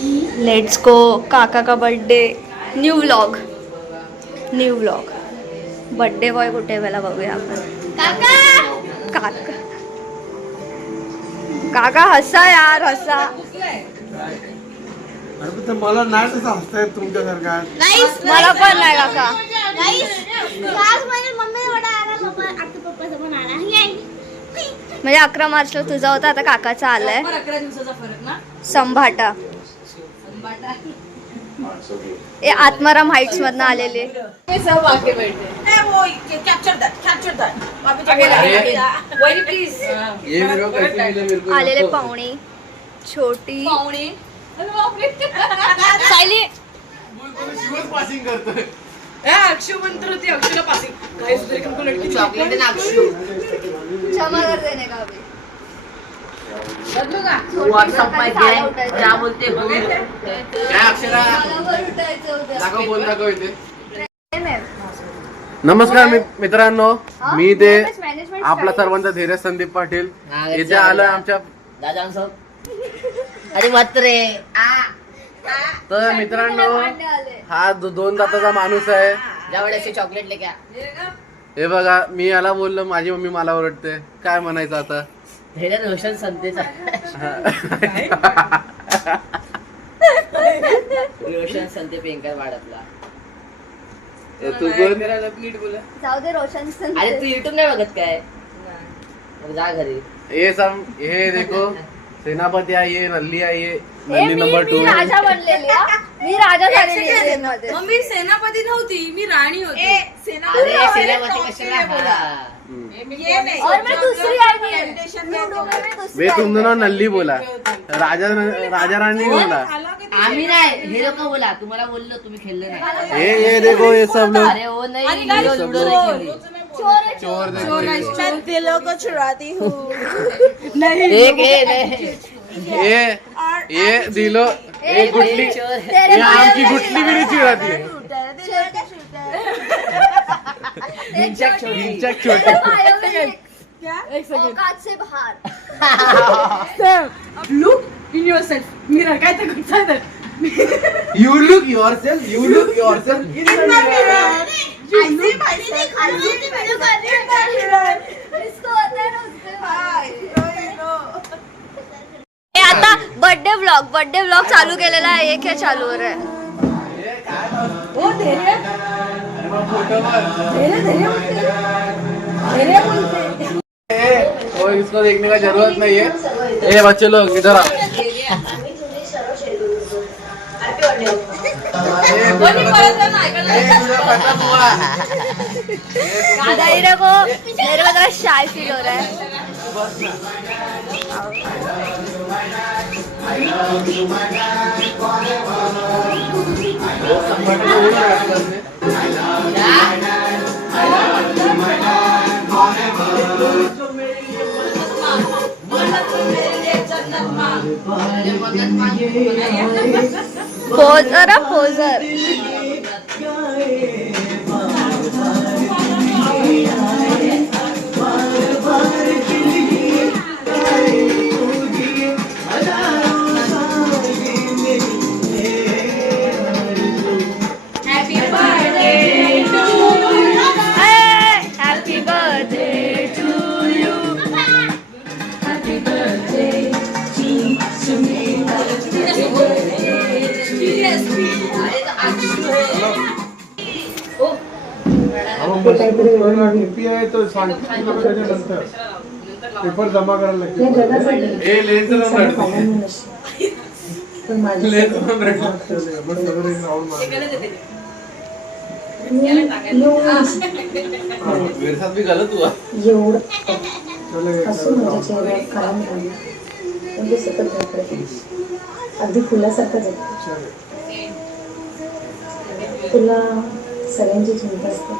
Let's go काका का birthday new vlog birthday boy कुठे आहे मला बघूया आपण काका काका हसा यार हसा मला नाही तसं हसताय तुमच्यासारखा मला पण नाही काका म्हणजे 11 मार्चला तुझा होता आता काकाचा आलाय 11 दिवसाचा फरक ना संभाटा ए आत्माराम हाइट्स मधनं आलेले सब आके बैठे वो कैप्चर दैट वही प्लीज ये वीडियो कैसे मिले मेरे को आलेले पाहुणे छोटी पाहुणे सायली शिवच पासिंग करतोय अक्षु मंत्र होती अक्षुला पासिंग गाइस मेरे को लड़की चॉकलेट है ना अक्षु क्षमा कर देने का भी बदलू का व्हाट्सएप में क्या बोलते हो काय अक्षरा दाखव बोल दाखव इथे मैम नमस्कार मित्रांनो हा? मी ते मॅनेजमेंट आपला स्टाईल. सर्वांचा धीरज संदीप पाटील हा, इथे आलोय आमच्या दादा अरे मत रे तर मित्रांनो भांडे आले. हा 2 दाताचा माणूस आहे ज्यावेळेस ते चॉकलेट लेके आ. हे बघा मी याला बोललो माझी मम्मी मला ओरडते काय म्हणायचं आता हे रोशन संतेचा रोशन संते पेंकर वाड्यातला तू कोण जाऊ दे रोशन सन अरे तू युट्यूब नाही बघत काय मग जा घरी ये देखो सेनापती आहे ये नल्ली आहे ये ए, नल्ली नंबर 2 मी राजा बनलेली हा. मी राजा झालेली आहे मध्ये. मम्मी सेनापती नव्हती मी राणी होती अरे सेनापती कशाला हा. और मैं दूसरी आई नहीं लूडो में मैं दूसरी वे आई तुम दोनों नल्ली बोला राजा राणी बोला आम्ही नाही हे लोक बोला तुम्हाला बोललो तुम्ही खेळले नाही ये देखो ये सब लोग अरे वो नाही लुडो नाही खेळली चोर देखो ये। मैं दिलों को चुराती हूँ एक हे नाही ये दिलो ये गुटली ये आमची गुटली भी नहीं चिराती है हिंचक छोटी हिंचक छोटी औकात से बाहर लुक इन योरसेल्फ मिरर काय ते करतात You look yourself in the mirror. इसको होता है ना उसके ए, आता बर्थडे व्लॉग चालू केलेला आहे एक हे चालू हो रहा है ओ धैर्य और इसको देखने का जरूरत नहीं है ए बच्चे लोग इधर आओ मेरे को थोड़ा शाय फील हो रहा है पोजर तो नंतर पेपर जमा करायला लागते ए लेट मेरे साथ भी गलत हुआ अगदी फुलासारखं तुला सगळ्यांची चिंता असते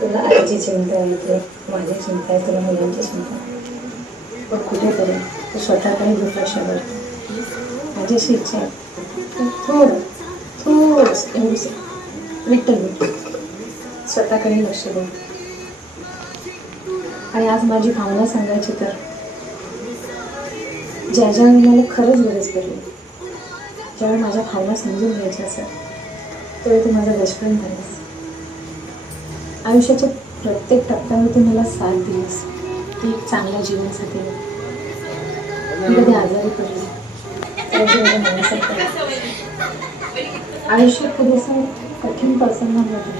तुला आईची चिंता आहे माझी चिंता आहे तुला मुलांची चिंता पण कुठेतरी तू स्वतःकडे दुर्लक्ष करतो माझी अशी इच्छा आहे थोडंसं एवढंच विठ्ठल स्वतःकडे लक्ष दे आणि आज माझी भावना सांगायची तर ज्या ज्या मला खरंच गरज पडली ज्यावेळी माझ्या भावना समजून घ्यायच्या असतात त्यावेळी तू माझा बेस्ट फ्रेंड झालास. आयुष्याच्या प्रत्येक टप्प्यामध्ये मला साथ दिलीस. ती एक चांगल्या जीवनासाठी मी कधी आजारी पडली तर माझ्या मनासारखं आयुष्यात कधी असं कठीण प्रसंगामध्ये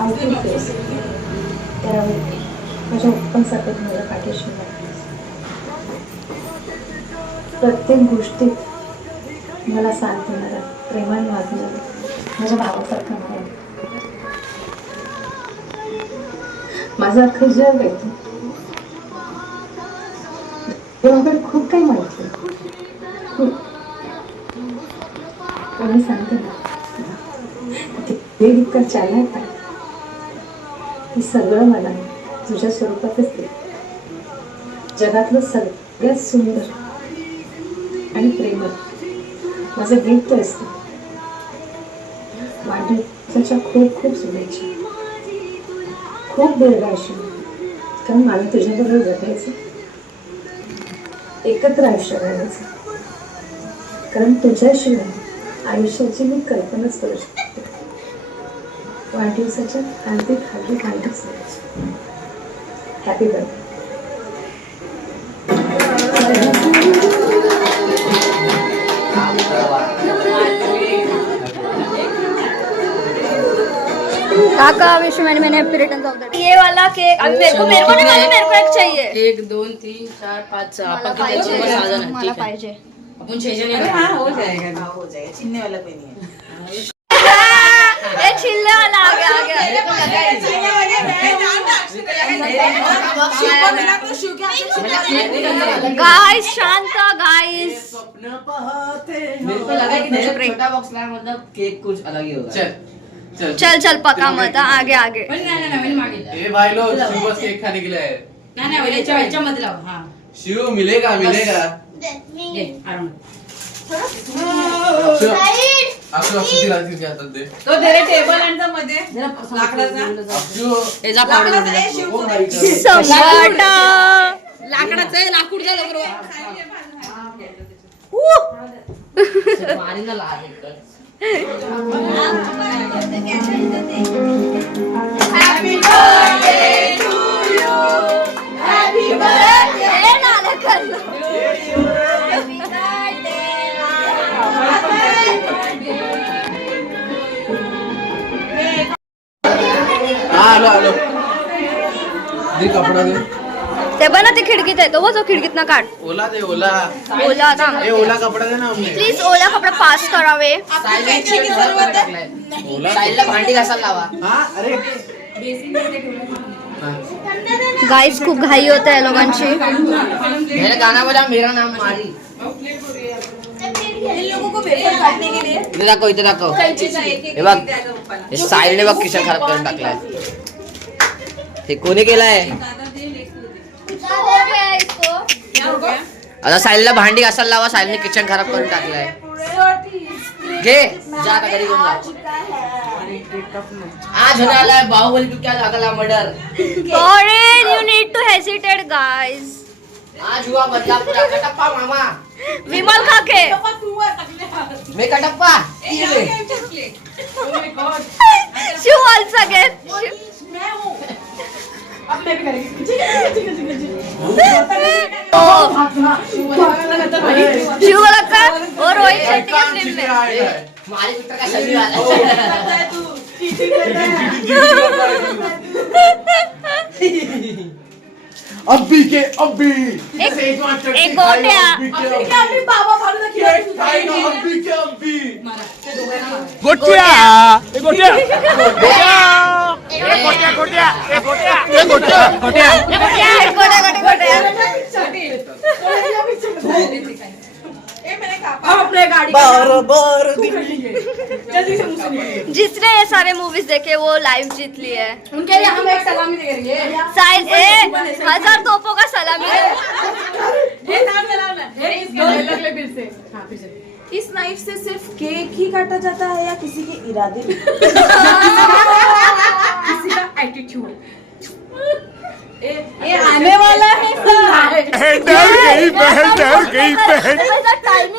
आउटफिट फेस त्यावेळी माझ्या उत्पन्नासाठी माझ्या पाठीशी लागलीस. प्रत्येक गोष्टीत मला साथ देणारा प्रेमाने वागणारा माझ्या भावासारखा भाव माझं अख्खं जग आहे तू. देवाकडे खूप काही माहिती आहे खूप. पण मी सांगते ना ते इतकं चालत आहे ते सगळं मला तुझ्या स्वरूपातच दे. जगातलं सगळ्यात सुंदर आणि प्रेमळ माझं गिफ्ट असतं. वाढदिवसाच्या खूप खूप शुभेच्छा. खूप दीर्घायुष्य कारण मला तुझ्याबरोबर जगायचं एकत्र आयुष्य घालायचं कारण तुझ्याशिवाय आयुष्याची मी कल्पनाच करू शकते. वाढदिवसाच्या हार्दिक हार्दिक शुभेच्छा. Happy birthday. काका wish many happy returns of the day. ये वाला केक अभी मेरे को नहीं मालूम, मेरे को एक चाहिए. 1 2 3 4 5 6 मला आपण पाहिजे, किती जण? 6 जण. मला ठीक आहे. पाहिजे. आपण 6 जण. हाँ हो जाएगा चिन्ने वाला कोई नहीं है. ये छिलने वाला आ गया गाइस. शांत गाइस. स्वप्न पाहते मेरे को लगा कि मेरा छोटा बॉक्स लाया मतलब केक कुछ अलग ही होगा. चल चल चल चल पका मत आगे आगे. ए भाई लोग शिव बस केक खाने के लिए आए. मध्ये लाव. हा शिव मिलेगा मिलेगा. ये आराम. अक्षु अक्षु तिला तिच्या हातात दे. तो तेरे टेबल आणि मध्ये लाकडाचा अक्षु याचा पावडर लाकडाचा आहे, शिव ओ पुढे. माय गॉड. संघटा. लाकडाचं आहे, लाकूड द्या लवकर. मारी ना लाल एकच. Happy birthday to you. Happy birthday. हे नाला करलो. आलो आलो. दे कपडा दे. ते बना ते खिडकीत आहे तो वो जो खिडकीत ना काढ. ओला दे ओला. ओला ना ए ओला कपडा दे ना हमने. प्लीज ओला कपडा पास करावे. ओला साईडला भांडी घासायला लावा. हां अरे गाइस खूप घाई होत आहे लोकांची. मेरा गाना बजा मेरा नाम मारी. इन लोगों को वेफर काटने के लिए इथे दाखव इथे दाखव. कैंची चाहिए. हे बघ हे साईडने बघ किशन खराब करून टाकलाय. हे कोणी केलाय? हो गया इसको. आता साईडला भांडी घासायला लावा. साईडने किचन खराब करून टाकलाय. घे जा आता घरी घेऊन जा. आज होने वाला है बाहुबली को क्या लागला murder. Corin, you need to hesitate guys. आज हुआ बदलापुरा कटप्पा मामा. विमल खाके. मैं कटप्पा. Shiv also again. शिव लगता है और रोहित शेट्टी की फिल्म में. मारी पिक्चर का शरीर वाला. अब्बी के अब्बी. एक गोट्या. अब्बी के अब्बी. गोट्या गोट्या जिसने ये सारे मूवीज देखे वो लाइव जीत ली है. उनके लिए हम एक सलामी देंगे. साइज 1000 तोपों का सलामी. इस नाइफ से सिर्फ केक ही काटा जाता है या किसी के इरादे भी? किसी का एटीट्यूड. ये आने वाला है. डर गई बहन डर गई बहन. टाइमिंग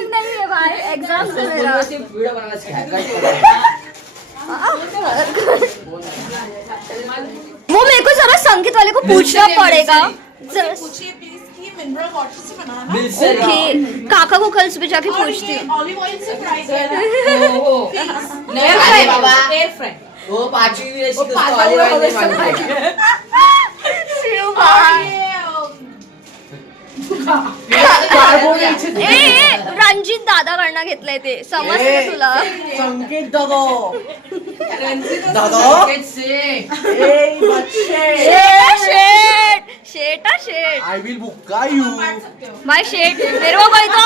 पूछना पड़ेगा पूछिए प्लीज कि मिनरल वाटर से बनाना ना। ओके काका को कल सुबह जाके पूछती हूँ। ऑलिव ऑयल से फ्राई किया अरे बाबा एयर फ्राई वो पाचवी भी अशी पाचवा ऑलिव्ह ऑइल वगैरे नाही मानते. शिव भाई. ए रणजित दादाकडनं घेतलंय ते समजलं तुला. संकेत दादा शेट शेट शेट आय विल बुक्का यू. माय शेट मेरे को कोई तो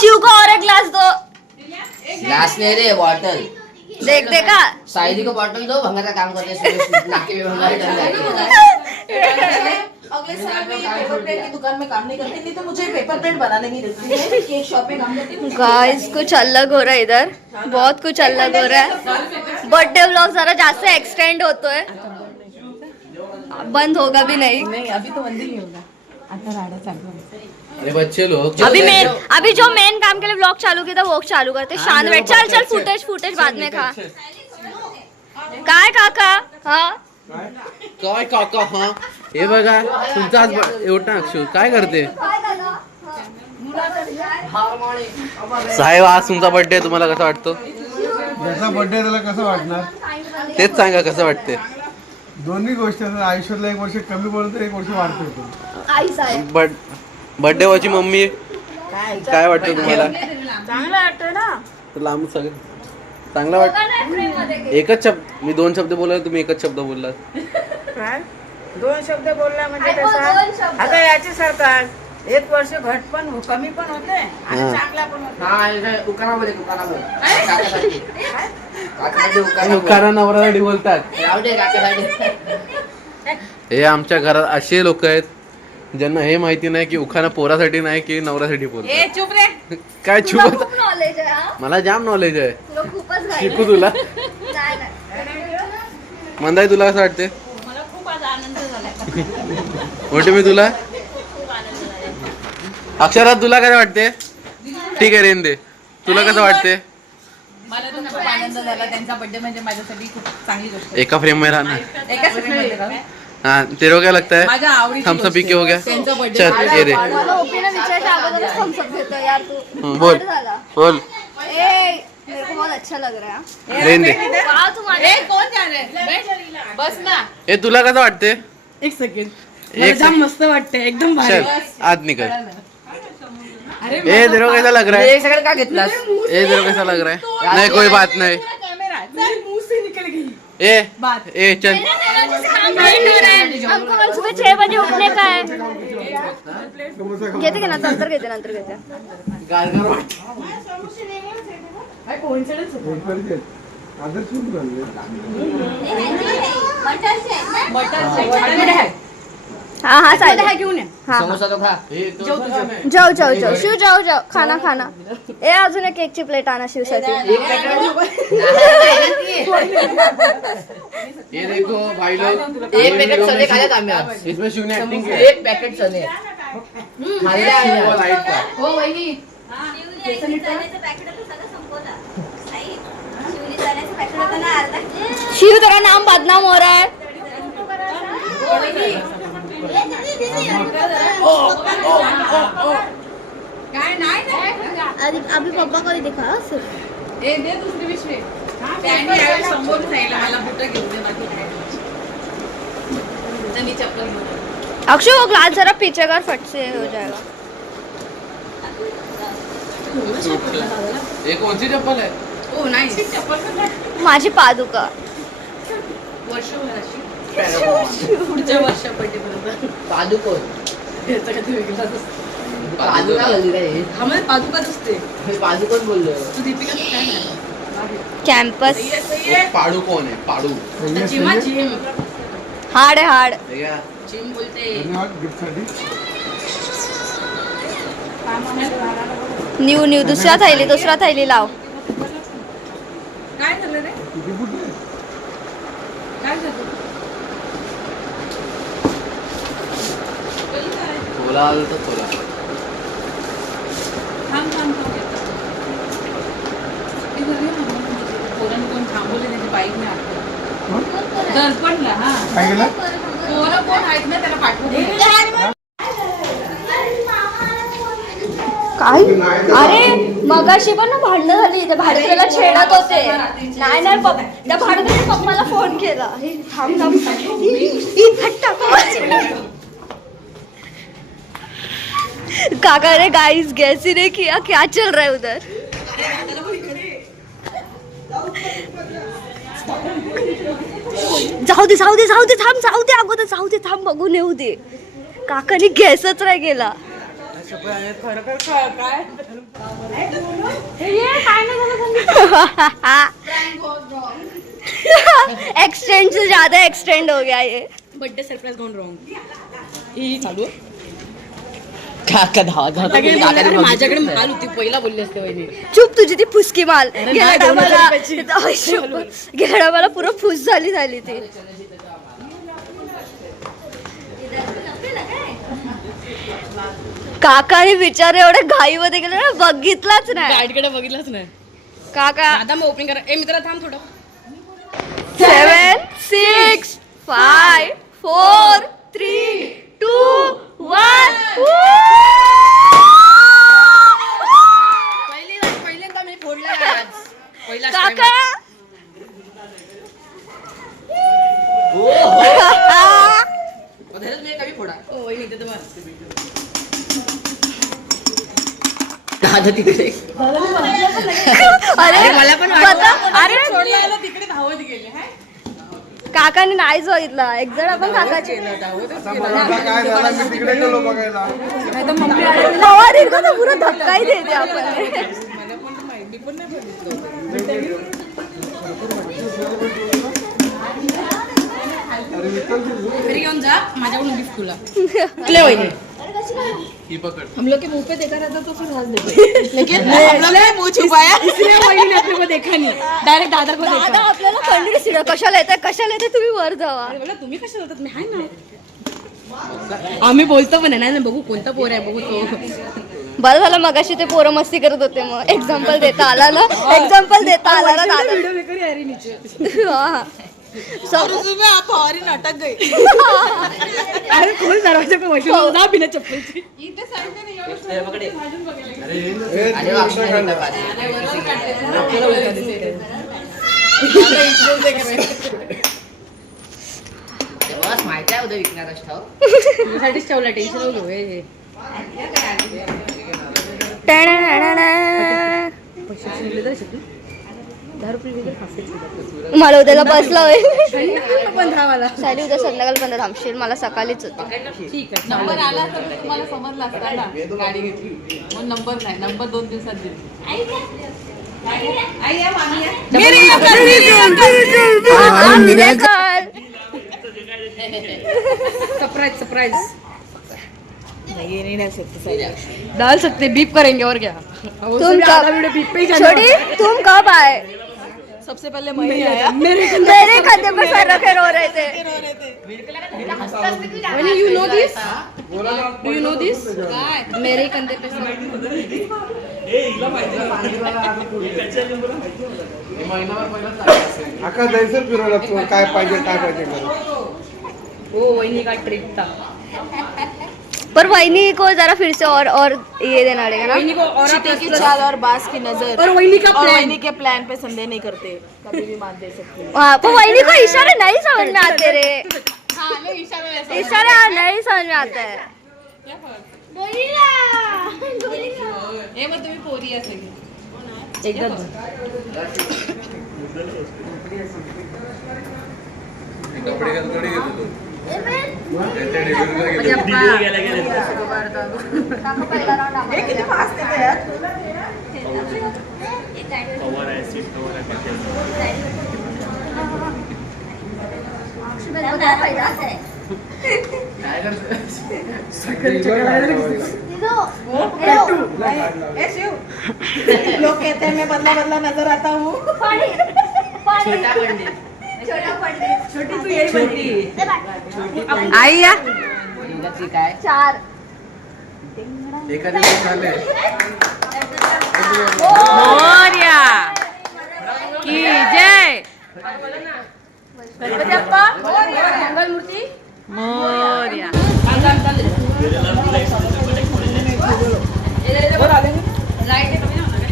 शिव को और एक ग्लास दो. ग्लास नहीं रे बॉटल. देख देखा शायरी को बॉटल दो भंगा का काम करते नाके में भंगा अगले साल मैं पेपर प्लेट की दुकान में काम नहीं करती, नहीं तो मुझे पेपर प्लेट बनाने की रहती है. केक शॉप में काम करती हूँ. गाइस कुछ अलग हो रहा है इधर. बहुत कुछ अलग हो रहा है. बर्थडे व्लॉग जरा जास्त एक्सटेंड होतोय. बंद होगा भी नहीं. अभी तो बंद ही नहीं होगा. आता राडा चालू है. अरे बच्चे लोग अभी जो मेन काम के लिए व्लॉग चालू किया था वो चालू करते. शांत बैठ. चल चल फुटेज बाद में खा. काय काका. हा काय काका. हा हे बघा तुमचा आज एवढा अक्षू काय करते. साहेब आज तुमचा बर्थडे तुम्हाला कसा वाटतो. जसा बर्थडे त्याला कसं वाटणार तेच सांगा कसं वाटते. दोन्ही गोष्टी असतात. आयुष्यातला एक वर्ष कमी पडतो, एक वर्ष वाढतो येतो. आई साहेब बर्थडे वाची मम्मी काय वाटतं तुम्हाला. चांगलं वाटतं ना. लांब सगळं चांगलं वाटतं. एकच शब्द मी 2 शब्द बोलला तुम्ही एकच शब्द बोललात. काय 2 शब्द बोलला म्हणजे कसा. आता याची सरकार 1 वर्ष घट पण कमी पण होते आणि चांगला पण होते. दुकानामध्ये दुकाना नवऱ्यासाठी बोलतात. राहू दे काकासाठी. हे आमच्या घरात असे लोक आहेत ज्यांना हे माहिती नाही की उखाणा पोरासाठी नाही की नवऱ्यासाठी बोलतात. चुप रे. काय तुला चुप. खूप नॉलेज आहे हा. मला जाम नॉलेज आहे. तुला खूपच घाई शिकू तुला. नाही नाही. मंदाई तुला कसं वाटते. मला खूप आज आनंद झाला. मोठे मी तुला अक्षरात तुला काय वाटते. ठीक आहे रेन दे. तुला कसं वाटते. मला तर खूप आनंद झाला. त्यांचा बर्थडे म्हणजे माझ्यासाठी खूप चांगली गोष्ट आहे. एका फ्रेम में रहना. एकाच फ्रेममध्ये का? हाँ तेरे को क्या लगता है. माझ्या आवडीची हम सब पी के हो गया. त्यांचा birthday चल ये दे. मला ओपीने विचारायच्या अगोदरच thumbs up देतो यार तू. बोल बंद झाला. बोल. ए मेरे को बहुत अच्छा लग रहा है. रेन दे. वाह तुम्हारे कोण जाणार. बस ना. ए तुला कसं वाटते. एक सेकंड. एक जाम मस्त वाटते. एकदम भारी. चल आज निकल. ए तेरे को कैसा लग रहा है. एक सेकंड का घेतलास. ए तेरे को कैसा लग रहा है. नहीं कोई बात नहीं. कैमरा मुंह से निकल गई. ए चल. हमको कल सुबह 6 बजे उठने का है. घेते का ना नंतर घेते. एक वर्ष आदर सुरू झाले. हाँ हाँ चालेल. घेऊन या. हाँ समोसा तो खा. जाऊ शिव जाऊ खाना. ए अजून एक केकची प्लेट आणा शिवसाठी. ये देखो भाई लोग. एक पॅकेट चने खाल्यात आम्ही आज. इसमें शिव ने एक्टिंग की. एक पॅकेट चने खाल्ले आम्ही आज. लाइट का. हो वहिनी. शिव तेरा नाम बदनाम हो रहा है. काय नाही. अभी पापा को ही दिखा सिर्फ. ए दे दुसरी पिशवी. त्यांनी यावेळी समोर सांगितलं मला बुटं घेऊन दे. बाकी काय. त्यांनी चप्पल घेऊन दे. अक्षय वो ग्लास जरा पीछे कर फट से हो जाएगा. ये कौन सी चप्पल है. ओ नाही. चप्पल माझी पादुका. वर्षभराची. पुढच्या वर्षापर्यंत. पादुकोण. याचा कधी वेगळाच असतो. पादुका बोलली काय. आम्हाला पादुकाच असते. मी पादुकोण बोललो. तू दीपिका काय नाही. कॅम्पस पाडू कौन है. पाडू. जिम हार्ड है हार्ड. जिम बोलते. धन्यवाद गिफ्टसाठी. न्यू दुसरा थैली लाव. काय झालं रे. किती फुटले. काय झालं. बोला तो बोला. थांब. दर्पणला हा काय केलं पोरं कोण आहेत ना त्याला पाठवून काय अरे मगाशी पण ना भांडणं झाली इथे भारतीला छेडत होते नाही नाही त्या भारतीने पप्पाला फोन केला हे थांब थांब काका ने गाइस गैस ही नहीं किया क्या चल रहा है उधर जाऊ दे थांब जाऊ दे अगोदर जाऊ दे थांब बघून येऊ दे काकाने गॅसच नाही गेला एक्सटेंड से ज्यादा एक्सटेंड हो गया ये birthday surprise gone wrong he चालू काका धावा माझ्याकडे माल होती पहिला बोलली असते वहिनी चुप तुझी ती फुसकी माल गेला मला पुरं फुस झाली ती काकाने विचार एवढे घाई मध्ये गेले ना बघितलाच नाही गाईडकडे बघितलंच नाही काका दादा मग ओपनिंग करा ए मित्रा थांब थोडं 7 6 5 4 3 2 1 पहिल्यांदा मी फोडला आज पहिला काका मी कमी फोडा ओ वहिनी ते तर दादा तिकडे अरे मला पण अरे सोडला तिकडे धावत गेले हाय काकाने नाहीच बघितला एक जण आपण काकाचे माझा काय झाला मी तिकडे गेलो बघायला पवार का पुरा धक्काही देते आपण घरी घेऊन जा माझ्याकडून गिफ्ट तुला कुठले वहिनी ही पकड हम लोग के मुंह पे देखा रहता तो फिर हंस देते लेकिन हम लोग ने मुंह छुपाया इसलिए वही ने अपने को देखा नहीं डायरेक्ट दादा को दादा देखा आपल्याला कंटिन्यू सिड कशाला येते तुम्ही वर जावा अरे बोला तुम्ही कशा होतात मी हाय ना आम्ही बोलतो पण आहे ना बघू कोणता पोर आहे बघू तो बरं झालं मगाशी ते पोरं मस्ती करत होते मग एक्झाम्पल देता आला ना दादा वीडियो लेकर आ रही नीचे हा. सब आप और नाटक गए अरे खोल दरवाजा पे वैसे ना बिना चप्पल की बस माहिती आहे उद्या विकणार असतो तुझ्यासाठीच ठेवला टेन्शन नको हे पैसे शिकले तर शिकले 10 रुपये वेगळे हाफे मला उद्याला बसला होईल 15 वाला साली उद्या संध्याकाळपर्यंत थांबशील मला सकाळीच होती ठीक आहे नंबर आला तर तुम्हाला समजला असता ना गाडी घेतली मग नंबर नाही नंबर 2 दिवसात दिली आई या मामी सरप्राइज डाल सकते बीप करेंगे और क्या तुम कब छोड़ी तुम कब आए सबसे पहले मैं आया मेरे कंधे पर सर रखे रो रहे थे you know this do you know this मेरे कंधे पे अख्खा जायचं फिरवला तू काय पाहिजे ओ वहिनी का ट्रिक था पर वहीनी को जरा फिर से और ये देना पड़ेगा ना वहिनी को और की चाल और बास की नजर और वहिनी का और प्लान वहिनी के प्लान पे संदेह नहीं करते कभी भी मान दे सकते हैं हाँ, पर वहीनी को इशारे नहीं समझ में आते रे इशारे नहीं समझ में आते हैं हे मग तुम्ही पोरी असेल एकदम कपडे थोडी घेतो तू लोग कहते हैं मैं बदला बदला नजर आता हूँ छोटी तू यही बनती आई या काय 4 एका दिवसात झाले मोरया की जय गणपती बाप्पा मंगलमूर्ती मोरया.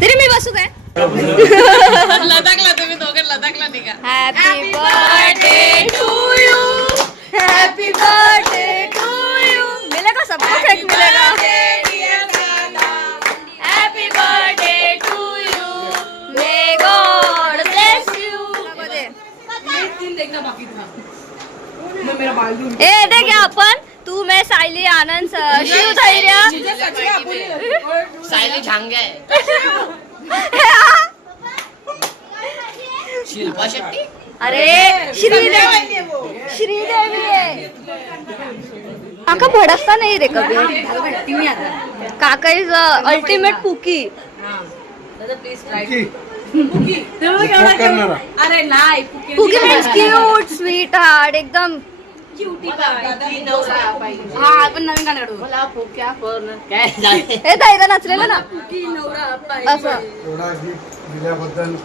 तरी मी बसू काय लदाखला तुम्ही दोघे लदाखला निघा. Happy birthday to you happy birthday to you मिलेगा सबको केक मिलेगा happy birthday to you may God bless you ए दे घ्या आपण तू मैं सायली आनंद शिव धैर्य सायली झांगे आहे. शिल्पा शेट्टी. अरे श्रीदेवी श्रीदेवी है काका भड़कता नहीं रे कभी काका इज अल्टीमेट कुकी करणारा अरे नाही cookie means cute sweetheart एकदम हा आपण नवीन गाणं काढू. मला फुक्या करणं काय झाले. हे धैर्य नाचलेलं ना असं एवढा गिफ्ट दिल्याबद्दल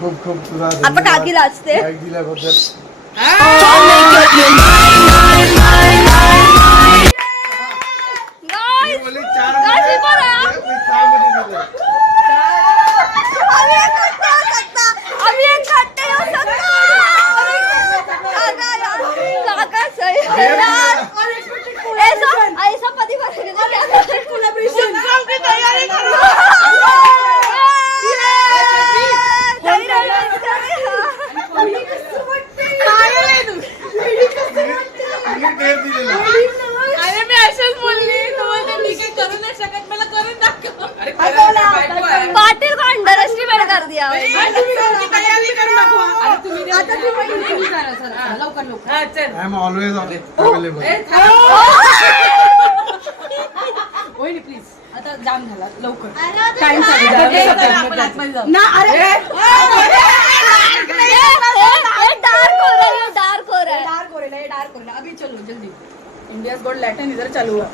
खूप खूप तुला आता काकी लाजते बाईक दिल्याबद्दल Guys, बोलली चार guys, हे बघा. मध्ये दिलं आम्ही एक घंटे येऊ शकता. आम्ही एक घंटे येऊ शकता. काका सही है यार. ऐसा पति की तैयारी करो. अरे मी अशाच बोलली तुम्हाला मी काही करू नाही शकत मला करून दाखव. पाटिल को अंडर एस्टिमेट कर दिया. तयारी करू दाखवा. लवकर लवकर. आय एम ऑलवेज अवेलेबल होईल प्लीज. आता जाम झाला लवकर. टाइम ना अरे डार्क हो रहा है डार्क हो रहा है. डार्क हो रहा है अभी चलो जल्दी. इंडियाज गॉट लैटिन इधर चालू हुआ.